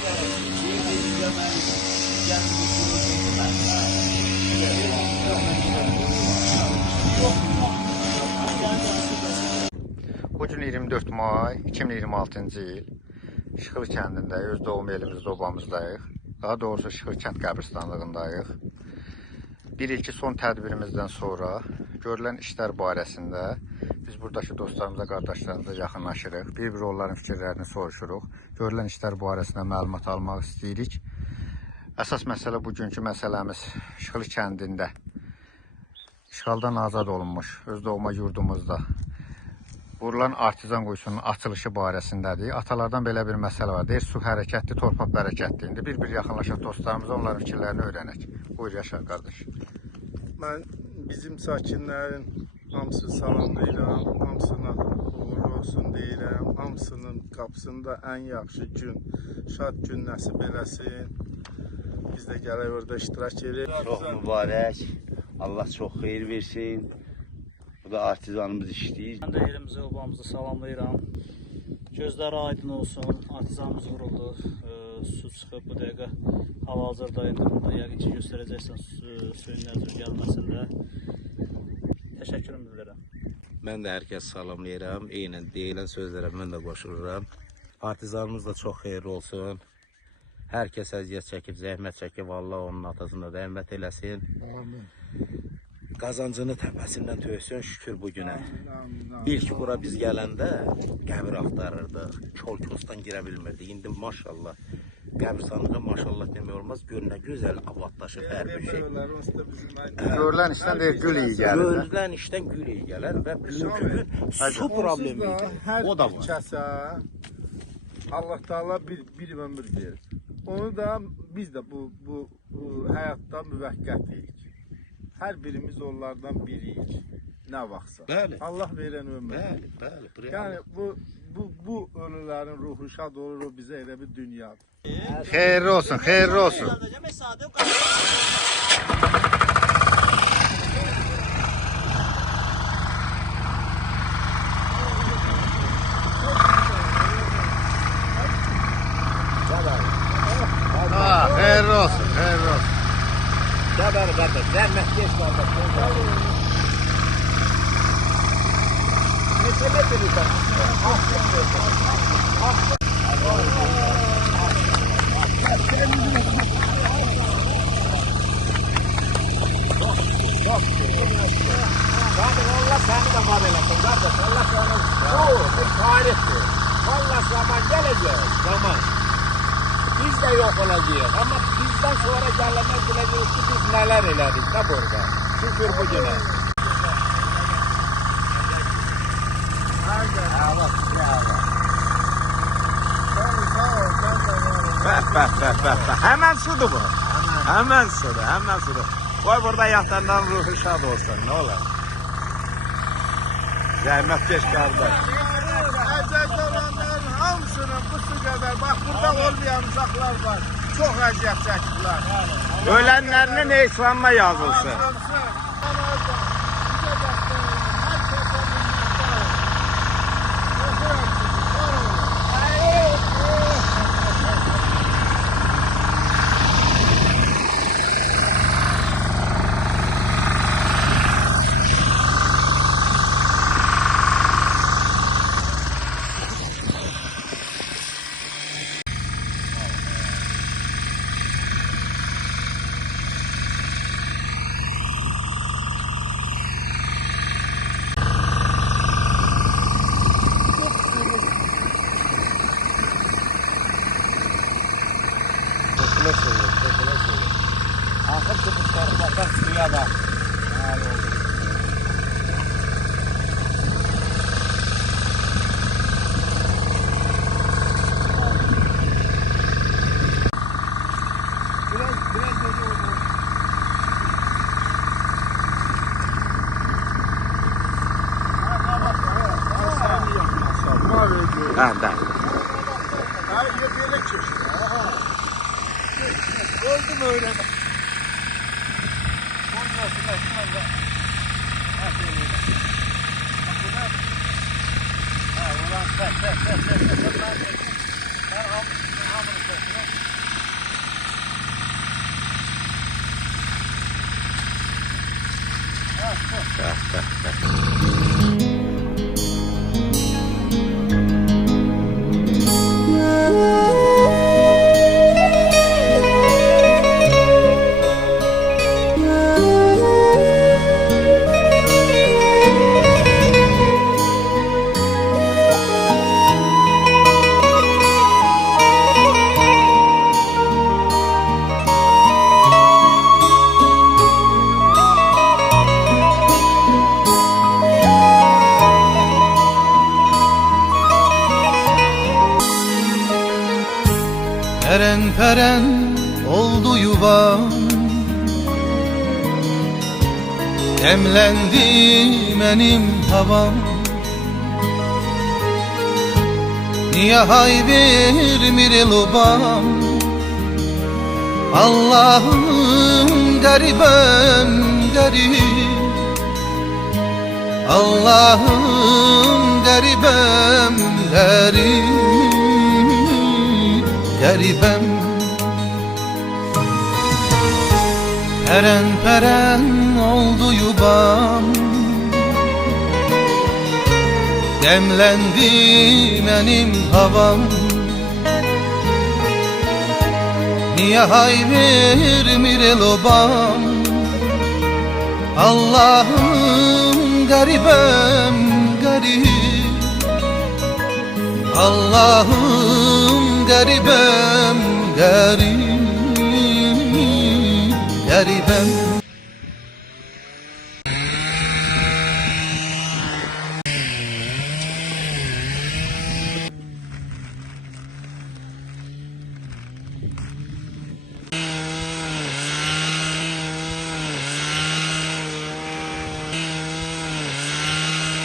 Bugün 24 may 2026-cı il Şıxıl kəndində öz doğum elimizdə obamızdayıq. Daha doğrusu Şıxıl kənd qəbristanlığındayıq. Bir ilki son tədbirimizdən sonra görülən işlər barəsində biz buradakı dostlarımıza, qardaşlarımıza yaxınlaşırıq. Bir-bir onların fikirlərini soruşuruq. Görülən işlər barəsində məlumat almaq istəyirik. Əsas məsələ bugünkü məsələmiz Şıxıl kəndində işğaldan azad olunmuş öz doğma yurdumuzda vurulan artizan quyusunun açılışı barəsindədir. Atalardan belə bir məsələ var. Deyir, su hərəkətli, torpaq bərəkətli. İndi bir-bir yaxınlaşaq dostlarımıza, onların fikirlərini öyrənək. Buyur Yaşar qardaş. Mən bizim sakinlərin hamısını salamlayıram, hamısına uğurlu olsun deyirəm. Hamısının qapısında ən yaxşı gün, şad gün nəsib eləsin. Biz də gələk orada iştirak edirik. Çox mübarək. Allah çox xeyir versin. Bu da artizanımız işləyir. Mən də yerimizi, obamızı salamlayıram. Gözləri aydın olsun. Artizanımız vuruldu. Su çıxıb bu dəqiqə hal-hazırda indi burada yəqin ki göstərəcəksən suyun nəzər gəlməsində. Təşəkkürümü bildirirəm. Mən də hər kəs salamlayıram. Eynən deyilən sözlərə mən də qoşuluram. Artizanımız da çox xeyirli olsun. Hər kəs əziyyət çəkib, zəhmət çəkib, Allah onun atasında rəhmət eləsin. Amin. Qazancını təpəsindən töysün şükür bugünə. İlk bura biz gələndə qəbir axtarırdıq. Kol-kosdan girə bilmirdik. İndi maşallah qəbirstanlığa maşallah demək olmaz. Gör nə gözəl abadlaşıb hər bir şey. Görülən işdən deyir, gül iyi gəlir. Görülən işdən gül iyi gələr və bugünkü gün su problemi idi. O da var. Kəsə Allah Taala bir ömür verir. Onu da biz də bu həyatda müvəqqətiyik. Hər birimiz onlardan biriyik. Nə vaxtsa. Bəli. Allah verən ömür. Bəli. Yəni bu ölülərin ruhu şad olur, o bizə elə bir dünyadır. Xeyirli olsun, xeyirli olsun. Xeyirli olsun, xeyirli olsun. Gəbər qardaş, zəhmət geç qardaş. Neçə metr yuxarı? Allah səni də var eləsin qardaş. Allah səni bir tarixdir. Allah zaman gələcək, zaman. Biz də yox olacağıq, amma bizdən sonra gələnlər biləcək ki, biz nələr elədik də burada. Şükür bu günə. Bəh. Həmən sudur bu. Həmən sudur. Qoy burada yatandan ruhu şad olsun, nə olar? Zəhmət keş qardaş. Əziyyət olanların hamısının bu su qədər, bax burada olmayan uşaqlar var. Çox əziyyət çəkdilər. Ölənlərinin ehsanına yazılsın. Ahır çıkışları bakar suya da. Oldu mu öyle? Sen hamını Peren peren oldu yuvam, demlendi benim havam. Niye hay vermir el obam? Allah'ım garibem garip, Allah'ım garibem garip, garibem. Peren peren oldu yuvam, demlendi benim havam. Niye hay vermir el obam? Allah'ım garibem garip, Allah'ım garibem garip, garibem.